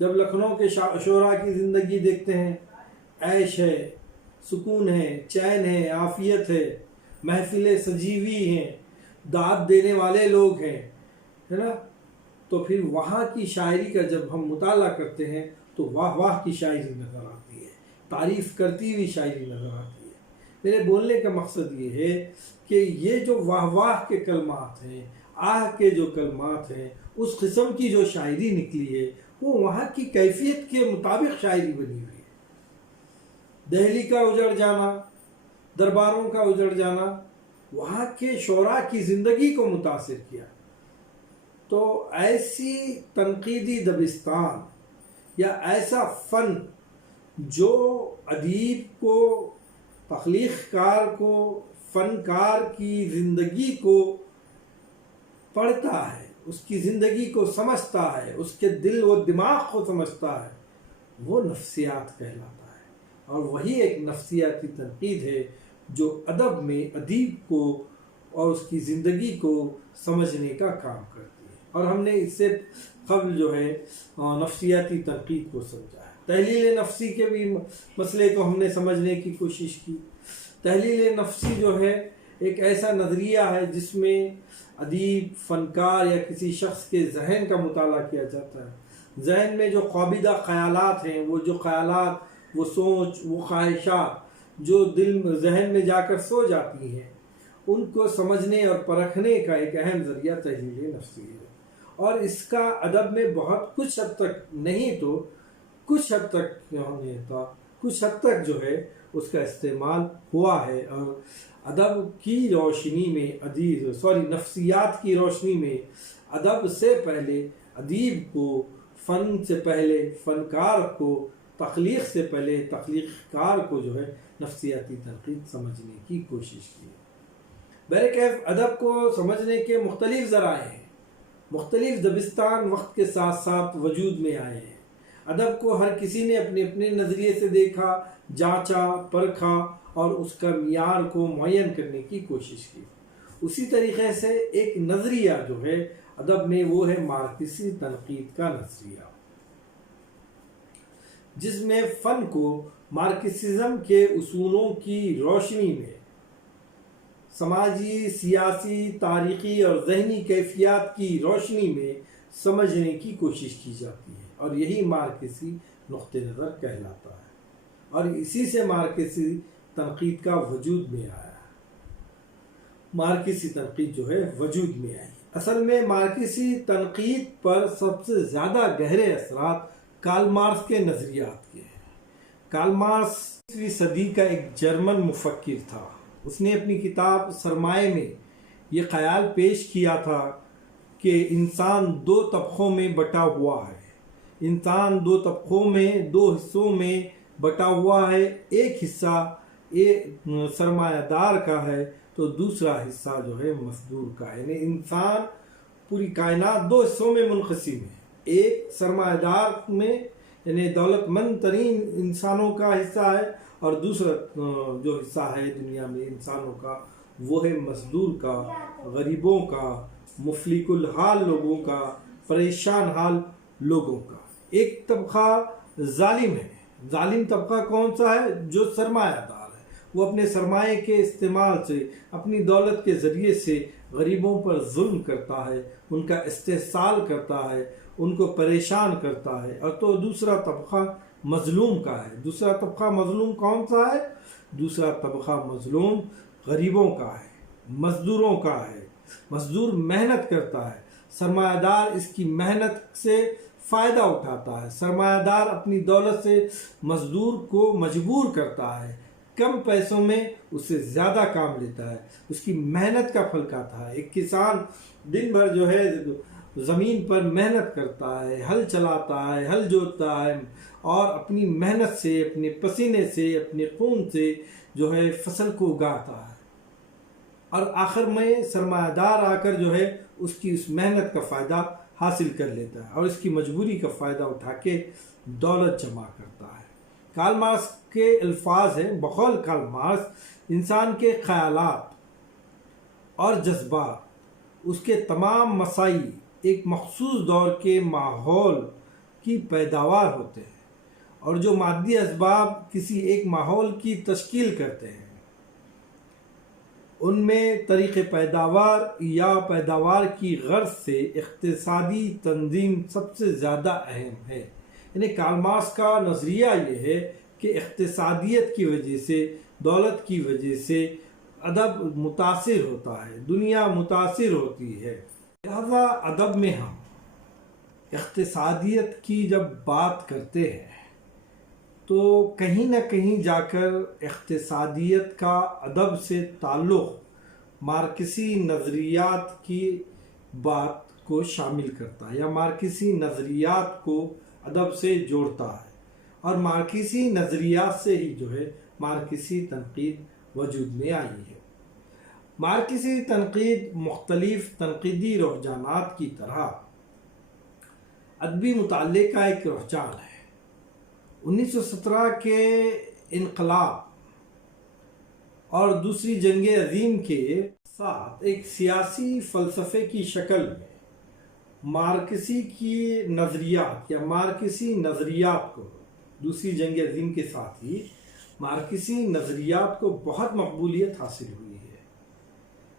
جب لکھنؤ کے شعراء کی زندگی دیکھتے ہیں، عیش ہے، سکون ہے، چین ہے، عافیت ہے، محفلیں سجی ہوئی ہیں، داد دینے والے لوگ ہیں، ہے نا، تو پھر وہاں کی شاعری کا جب ہم مطالعہ کرتے ہیں تو واہ واہ کی شاعری نظر آتی ہے، تعریف کرتی ہوئی شاعری نظر آتی ہے۔ میرے بولنے کا مقصد یہ ہے کہ یہ جو واہ واہ کے کلمات ہیں، آہ کے جو کلمات ہیں، اس قسم کی جو شاعری نکلی ہے وہ وہاں کی کیفیت کے مطابق شاعری بنی ہوئی ہے۔ دہلی کا اجڑ جانا، درباروں کا اجڑ جانا وہاں کے شعراء کی زندگی کو متاثر کیا، تو ایسی تنقیدی دبستان یا ایسا فن جو ادیب کو، تخلیق کار کو، فنکار کی زندگی کو پڑھتا ہے، اس کی زندگی کو سمجھتا ہے، اس کے دل و دماغ کو سمجھتا ہے، وہ نفسیات کہلاتا ہے۔ اور وہی ایک نفسیاتی تنقید ہے جو ادب میں ادیب کو اور اس کی زندگی کو سمجھنے کا کام کرتی ہے۔ اور ہم نے اس سے قبل جو ہے نفسیاتی تنقید کو سمجھا ہے۔ تحلیل نفسی کے بھی مسئلے کو ہم نے سمجھنے کی کوشش کی۔ تحلیل نفسی جو ہے ایک ایسا نظریہ ہے جس میں ادیب، فنکار یا کسی شخص کے ذہن کا مطالعہ کیا جاتا ہے۔ ذہن میں جو قابضہ خیالات ہیں، وہ جو خیالات، وہ سوچ، وہ خواہشات جو ذہن میں جا کر سو جاتی ہیں، ان کو سمجھنے اور پرکھنے کا ایک اہم ذریعہ تحلیل نفسی ہے۔ اور اس کا ادب میں بہت کچھ حد تک نہیں تو کچھ حد تک کچھ حد تک جو ہے اس کا استعمال ہوا ہے۔ اور ادب کی روشنی میں نفسیات کی روشنی میں ادب سے پہلے ادیب کو، فن سے پہلے فنکار کو، تخلیق سے پہلے تخلیق کار کو جو ہے نفسیاتی تنقید سمجھنے کی کوشش کی۔ بہرکیف ادب کو سمجھنے کے مختلف ذرائع ہیں، مختلف دبستان وقت کے ساتھ ساتھ وجود میں آئے ہیں۔ ادب کو ہر کسی نے اپنے اپنے نظریے سے دیکھا، جانچا، پرکھا اور اس کا معیار کو معین کرنے کی کوشش کی۔ اسی طریقے سے ایک نظریہ جو ہے ادب میں وہ ہے مارکسی تنقید کا نظریہ، جس میں فن کو مارکسزم کے اصولوں کی روشنی میں سماجی، سیاسی، تاریخی اور ذہنی کیفیات کی روشنی میں سمجھنے کی کوشش کی جاتی ہے، اور یہی مارکسی نقطہ نظر کہلاتا ہے، اور اسی سے مارکسی تنقید کا وجود میں آیا۔ مارکسی تنقید جو ہے وجود میں آئی۔ اصل میں مارکسی تنقید پر سب سے زیادہ گہرے اثرات کارل مارکس کے نظریات کے ہیں۔ کارل مارکس 20ویں صدی کا ایک جرمن مفکر تھا۔ اس نے اپنی کتاب سرمایہ میں یہ خیال پیش کیا تھا کہ انسان دو طبقوں میں بٹا ہوا ہے۔ انسان دو طبقوں میں، دو حصوں میں بٹا ہوا ہے۔ ایک حصہ سرمایہ دار کا ہے تو دوسرا حصہ جو ہے مزدور کا ہے۔ یعنی انسان، پوری کائنات دو حصوں میں منقسم ہے۔ ایک سرمایہ دار میں یعنی دولت مند ترین انسانوں کا حصہ ہے، اور دوسرا جو حصہ ہے دنیا میں انسانوں کا وہ ہے مزدور کا، غریبوں کا، مفلک الحال لوگوں کا، پریشان حال لوگوں کا۔ ایک طبقہ ظالم ہے۔ ظالم طبقہ کون سا ہے؟ جو سرمایہ دار ہے۔ وہ اپنے سرمایہ کے استعمال سے، اپنی دولت کے ذریعے سے غریبوں پر ظلم کرتا ہے، ان کا استحصال کرتا ہے، ان کو پریشان کرتا ہے۔ اور تو دوسرا طبقہ مظلوم کا ہے۔ دوسرا طبقہ مظلوم کون سا ہے؟ دوسرا طبقہ مظلوم غریبوں کا ہے، مزدوروں کا ہے۔ مزدور محنت کرتا ہے، سرمایہ دار اس کی محنت سے فائدہ اٹھاتا ہے۔ سرمایہ دار اپنی دولت سے مزدور کو مجبور کرتا ہے، کم پیسوں میں اس سے زیادہ کام لیتا ہے، اس کی محنت کا پھل کھاتا ہے۔ ایک کسان دن بھر جو ہے زمین پر محنت کرتا ہے، ہل چلاتا ہے، ہل جوتتا ہے، اور اپنی محنت سے، اپنے پسینے سے، اپنے خون سے جو ہے فصل کو اگاتا ہے، اور آخر میں سرمایہ دار آ کر جو ہے اس کی اس محنت کا فائدہ حاصل کر لیتا ہے، اور اس کی مجبوری کا فائدہ اٹھا کے دولت جمع کرتا ہے۔ کارل مارکس کے الفاظ ہیں، بقول کارل مارکس انسان کے خیالات اور جذبات، اس کے تمام مسائل ایک مخصوص دور کے ماحول کی پیداوار ہوتے ہیں اور جو مادی اسباب کسی ایک ماحول کی تشکیل کرتے ہیں ان میں طریق پیداوار یا پیداوار کی غرض سے اقتصادی تنظیم سب سے زیادہ اہم ہے۔ یعنی کارل مارکس کا نظریہ یہ ہے کہ اقتصادیت کی وجہ سے، دولت کی وجہ سے ادب متاثر ہوتا ہے، دنیا متاثر ہوتی ہے۔ لہذا ادب میں ہم اقتصادیت کی جب بات کرتے ہیں تو کہیں نہ کہیں جا کر اقتصادیت کا ادب سے تعلق مارکسی نظریات کی بات کو شامل کرتا ہے یا مارکسی نظریات کو ادب سے جوڑتا ہے، اور مارکسی نظریات سے ہی جو ہے مارکسی تنقید وجود میں آئی ہے۔ مارکسی تنقید مختلف تنقیدی رجحانات کی طرح ادبی مطالعے کا ایک رجحان ہے۔ 1917 کے انقلاب اور دوسری جنگ عظیم کے ساتھ ایک سیاسی فلسفے کی شکل میں مارکسی کی نظریات یا مارکسی نظریات کو، دوسری جنگ عظیم کے ساتھ ہی مارکسی نظریات کو بہت مقبولیت حاصل ہوئی ہے۔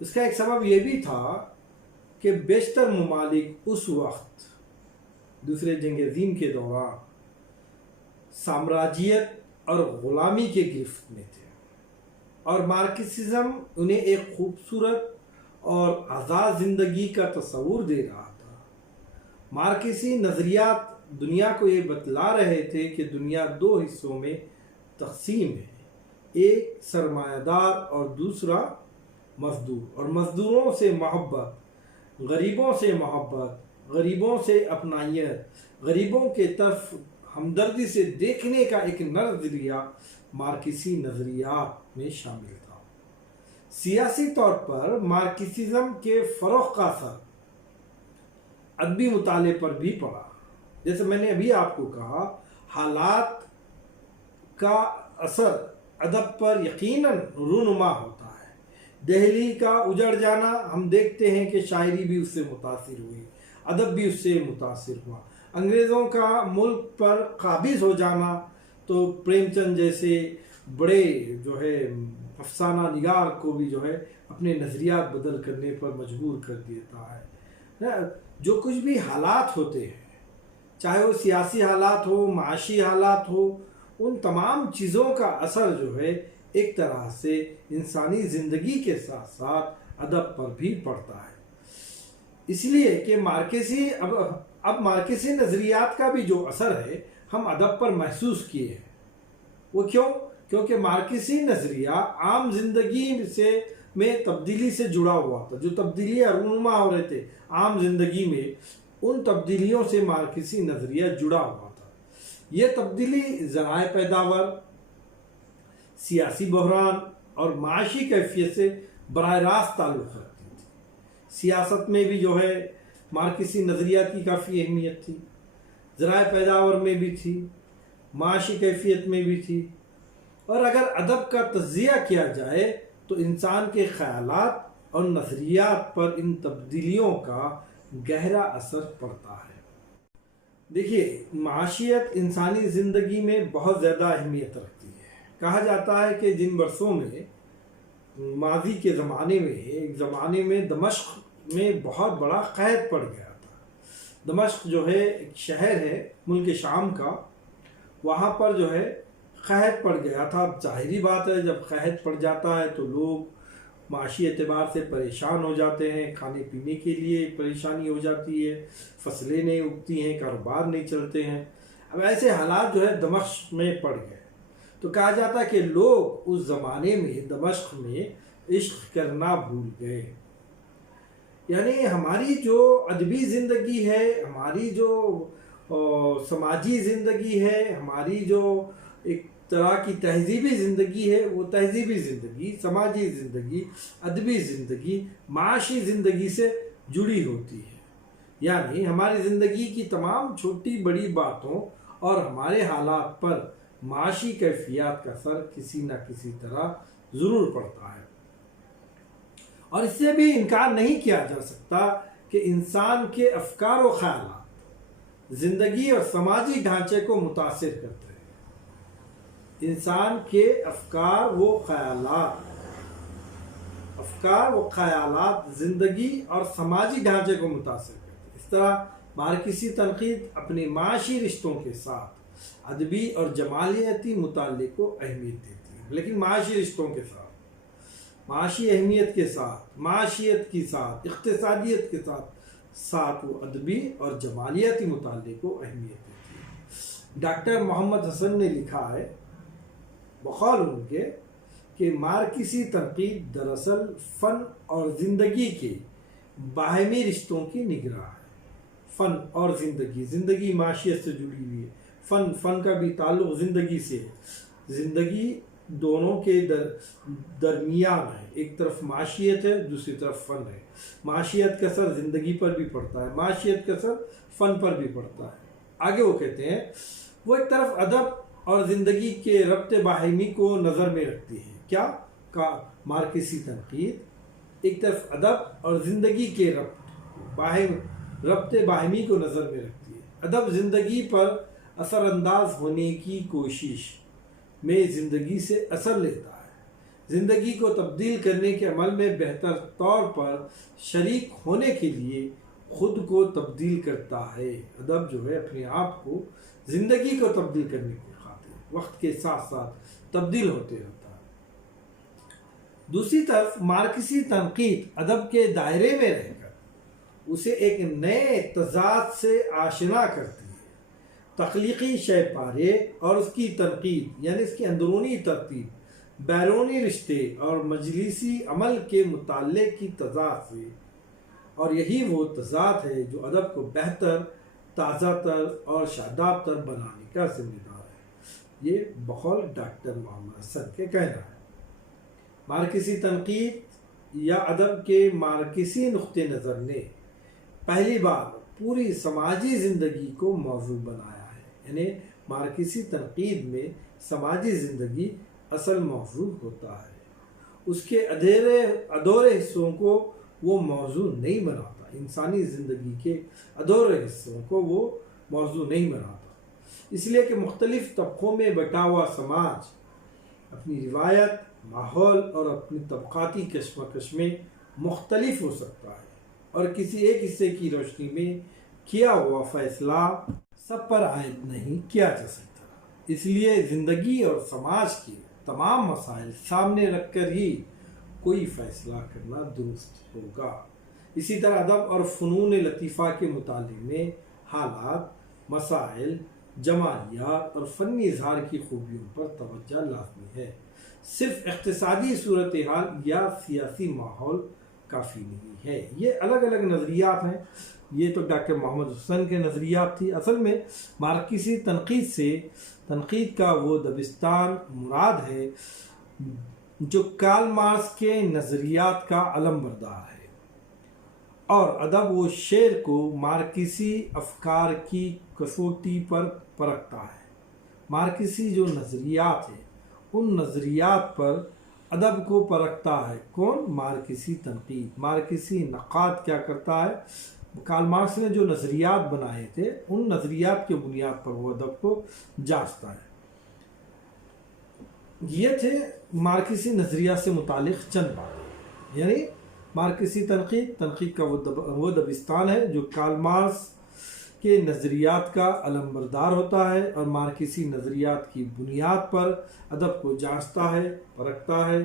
اس کا ایک سبب یہ بھی تھا کہ بیشتر ممالک اس وقت دوسرے جنگ عظیم کے دوران سامراجیت اور غلامی کے گرفت میں تھے، اور مارکسزم انہیں ایک خوبصورت اور آزاد زندگی کا تصور دے رہا تھا۔ مارکسی نظریات دنیا کو یہ بتلا رہے تھے کہ دنیا دو حصوں میں تقسیم ہے، ایک سرمایہ دار اور دوسرا مزدور، اور مزدوروں سے محبت، غریبوں سے محبت، غریبوں سے اپنائیت، غریبوں کے طرف ہمدردی سے دیکھنے کا ایک نظریہ مارکسی نظریات میں شامل تھا۔ سیاسی طور پر مارکسزم کے فروغ کا اثر ادبی مطالعے پر بھی پڑا۔ جیسے میں نے ابھی آپ کو کہا، حالات کا اثر ادب پر یقیناً رونما ہوتا ہے۔ دہلی کا اجڑ جانا ہم دیکھتے ہیں کہ شاعری بھی اس سے متاثر ہوئی، ادب بھی اس سے متاثر ہوا۔ انگریزوں کا ملک پر قابض ہو جانا تو پریم چند جیسے بڑے جو ہے افسانہ نگار کو بھی جو ہے اپنے نظریات بدل کرنے پر مجبور کر دیتا ہے۔ جو کچھ بھی حالات ہوتے ہیں، چاہے وہ سیاسی حالات ہو، معاشی حالات ہو، ان تمام چیزوں کا اثر جو ہے ایک طرح سے انسانی زندگی کے ساتھ ساتھ ادب پر بھی پڑتا ہے۔ اس لیے کہ اب مارکسی نظریات کا بھی جو اثر ہے ہم ادب پر محسوس کیے ہیں۔ وہ کیونکہ مارکسی نظریہ عام زندگی میں تبدیلی سے جڑا ہوا تھا۔ جو تبدیلیاں رونما ہو رہے تھے عام زندگی میں، ان تبدیلیوں سے مارکسی نظریہ جڑا ہوا تھا۔ یہ تبدیلی ذرائع پیداوار، سیاسی بحران اور معاشی کیفیت سے براہ راست تعلق رکھتی تھی۔ سیاست میں بھی جو ہے مارکسی نظریات کی کافی اہمیت تھی، ذرائع پیداوار میں بھی تھی، معاشی کیفیت میں بھی تھی۔ اور اگر ادب کا تجزیہ کیا جائے تو انسان کے خیالات اور نظریات پر ان تبدیلیوں کا گہرا اثر پڑتا ہے۔ دیکھیے، معاشیت انسانی زندگی میں بہت زیادہ اہمیت رکھتی ہے۔ کہا جاتا ہے کہ جن برسوں میں ماضی کے زمانے میں ایک زمانے میں دمشق میں بہت بڑا قحط پڑ گیا تھا۔ دمشق جو ہے ایک شہر ہے ملک شام کا، وہاں پر جو ہے قحط پڑ گیا تھا۔ اب ظاہری بات ہے، جب قحط پڑ جاتا ہے تو لوگ معاشی اعتبار سے پریشان ہو جاتے ہیں، کھانے پینے کے لیے پریشانی ہو جاتی ہے، فصلیں نہیں اگتی ہیں، کاروبار نہیں چلتے ہیں۔ اب ایسے حالات جو ہے دمشق میں پڑ گئے، تو کہا جاتا ہے کہ لوگ اس زمانے میں دمشق میں عشق کرنا بھول گئے۔ یعنی ہماری جو ادبی زندگی ہے، ہماری جو سماجی زندگی ہے، ہماری جو ایک طرح کی تہذیبی زندگی ہے، وہ تہذیبی زندگی، سماجی زندگی، ادبی زندگی، معاشی زندگی سے جڑی ہوتی ہے۔ یعنی ہماری زندگی کی تمام چھوٹی بڑی باتوں اور ہمارے حالات پر معاشی کیفیات کا اثر کسی نہ کسی طرح ضرور پڑتا ہے۔ اور اس سے بھی انکار نہیں کیا جا سکتا کہ انسان کے افکار و خیالات زندگی اور سماجی ڈھانچے کو متاثر کرتے ہیں۔ انسان کے افکار و خیالات زندگی اور سماجی ڈھانچے کو متاثر کرتے ہیں۔ اس طرح مارکسی تنقید اپنے معاشی رشتوں کے ساتھ ادبی اور جمالیاتی مطالعے کو اہمیت دیتی ہے، لیکن معاشی رشتوں کے ساتھ، معاشی اہمیت کے ساتھ، معاشیت کے ساتھ، اقتصادیت کے ساتھ وہ ادبی اور جمالیاتی مطالعے کو اہمیت دیتی ہے۔ ڈاکٹر محمد حسن نے لکھا ہے بقول ان کے کہ مارکسی تنقید دراصل فن اور زندگی کے باہمی رشتوں کی نگراں ہے۔ فن اور زندگی معاشیت سے جڑی ہوئی ہے، فن کا بھی تعلق زندگی سے ہے، زندگی دونوں کے درمیان ہے، ایک طرف معاشیت ہے، دوسری طرف فن ہے۔ معاشیت کا اثر زندگی پر بھی پڑتا ہے، معاشیت کا اثر فن پر بھی پڑتا ہے۔ آگے وہ کہتے ہیں وہ ایک طرف ادب اور زندگی کے ربط باہمی کو نظر میں رکھتی ہے۔ کیا مارکسی تنقید ایک طرف ادب اور زندگی کے ربط باہمی کو نظر میں رکھتی ہے۔ ادب زندگی پر اثر انداز ہونے کی کوشش میں زندگی سے اثر لیتا ہے، زندگی کو تبدیل کرنے کے عمل میں بہتر طور پر شریک ہونے کے لیے خود کو تبدیل کرتا ہے۔ ادب جو ہے اپنے آپ کو زندگی کو تبدیل کرنے کی خاطر وقت کے ساتھ ساتھ تبدیل ہوتے رہتا ہے۔ دوسری طرف مارکسی تنقید ادب کے دائرے میں رہ کر اسے ایک نئے تضاد سے آشنا کرتی ہے۔ تخلیقی شے پارے اور اس کی تنقید، یعنی اس کی اندرونی ترتیب، بیرونی رشتے اور مجلسی عمل کے مطالعے کی تضاد سے، اور یہی وہ تضاد ہے جو ادب کو بہتر، تازہ تر اور شاداب تر بنانے کا ذمہ دار ہے۔ یہ بقول ڈاکٹر محمد حسن کے کہنا ہے۔ مارکسی تنقید یا ادب کے مارکسی نقطہ نظر نے پہلی بار پوری سماجی زندگی کو موضوع بنایا ہے، یعنی مارکسی تنقید میں سماجی زندگی اصل موضوع ہوتا ہے، اس کے ادھورے حصوں کو وہ موضوع نہیں بناتا، انسانی زندگی کے ادھورے حصوں کو وہ موضوع نہیں بناتا، اس لیے کہ مختلف طبقوں میں بٹا ہوا سماج اپنی روایت، ماحول اور اپنی طبقاتی کشمکش میں مختلف ہو سکتا ہے، اور کسی ایک حصے کی روشنی میں کیا ہوا فیصلہ سب پر عائد نہیں کیا جا سکتا۔ اس لیے زندگی اور سماج کے تمام مسائل سامنے رکھ کر ہی کوئی فیصلہ کرنا درست ہوگا۔ اسی طرح ادب اور فنون لطیفہ کے مطالعے میں حالات، مسائل، جمالیات اور فنی اظہار کی خوبیوں پر توجہ لازمی ہے۔ صرف اقتصادی صورتحال یا سیاسی ماحول کافی نہیں ہے۔ یہ الگ الگ نظریات ہیں، یہ تو ڈاکٹر محمد حسن کے نظریات تھی۔ اصل میں مارکسی تنقید سے تنقید کا وہ دبستان مراد ہے جو کارل مارکس کے نظریات کا علم بردار ہے، اور ادب و شعر کو مارکسی افکار کی کسوٹی پر پرکھتا ہے۔ مارکسی جو نظریات ہیں ان نظریات پر ادب کو پرکھتا ہے کون؟ مارکسی تنقید۔ مارکسی نقاد کیا کرتا ہے؟ کارل مارکس نے جو نظریات بنائے تھے ان نظریات کے بنیاد پر وہ ادب کو جانچتا ہے۔ یہ تھے مارکسی نظریات سے متعلق چند باتیں، یعنی مارکسی تنقید کا وہ دبستان ہے جو کارل مارکس کے نظریات کا علم بردار ہوتا ہے، اور مارکسی نظریات کی بنیاد پر ادب کو جانچتا ہے، پرکھتا ہے۔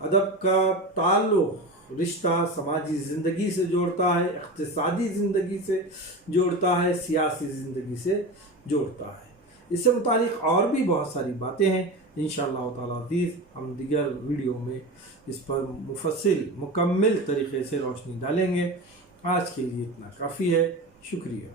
ادب کا تعلق رشتہ سماجی زندگی سے جوڑتا ہے، اقتصادی زندگی سے جوڑتا ہے، سیاسی زندگی سے جوڑتا ہے۔ اس سے متعلق اور بھی بہت ساری باتیں ہیں، انشاءاللہ تعالیٰ عزیز ہم دیگر ویڈیو میں اس پر مکمل طریقے سے روشنی ڈالیں گے۔ آج کے لیے اتنا کافی ہے، شکریہ۔